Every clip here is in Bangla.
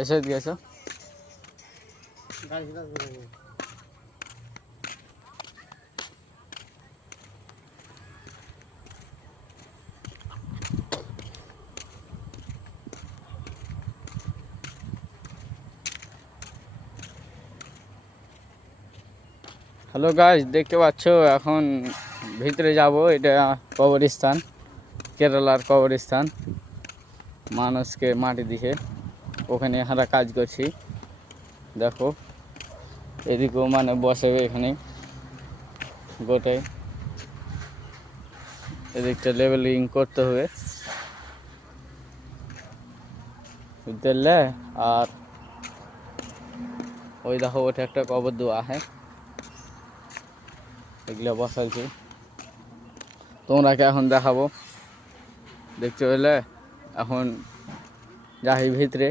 ऐसे गैस হ্যালো গাইস, দেখতে পাচ্ছ এখন ভিতরে যাব। এটা কবরস্থান, কেরালার কবরস্থান। মানুষকে মাটি দিয়ে ওখানে আমরা কাজ করছি। দেখো এদিকেও মানে বসে এখানে গোটাই। এদিকটা লেভেলিং করতে হবে বুঝলে। আর ওই দেখো ওটা একটা কবর দেওয়া है, এগুলো বসাইছি। তোমরাকে এখন দেখাবো, দেখতে পেলে। এখন যাই ভিতরে।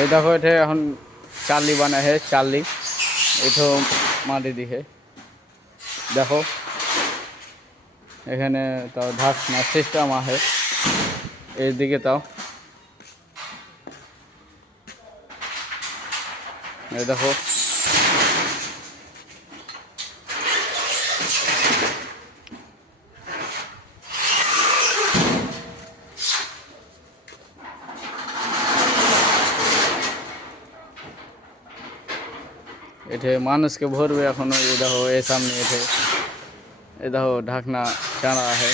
এই দেখো এটা এখন চার্লি বানায় है, চার্লি এটা মাটি দিয়ে। দেখো এখানে তাও ঢাকনা সিস্টেম আছে এইদিকে। তাও এই দেখো এঠে মানুষকে ভরবে এখনো। এই দেখো এই সামনে এঠে এই দেখো ঢাকনা টানা আছে।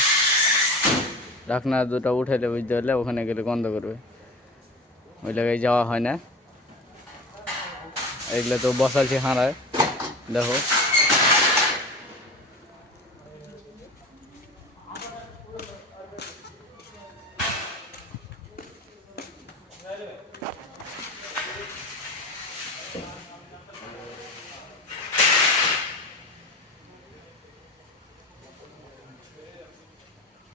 ঢাকনা দুটো উঠাইলে বুঝতে পারলে ওখানে গেলে গন্ধ করবে, ওই জায়গায় যাওয়া হয় না। এগুলো তো বসালছি হাঁড়ায় দেখো।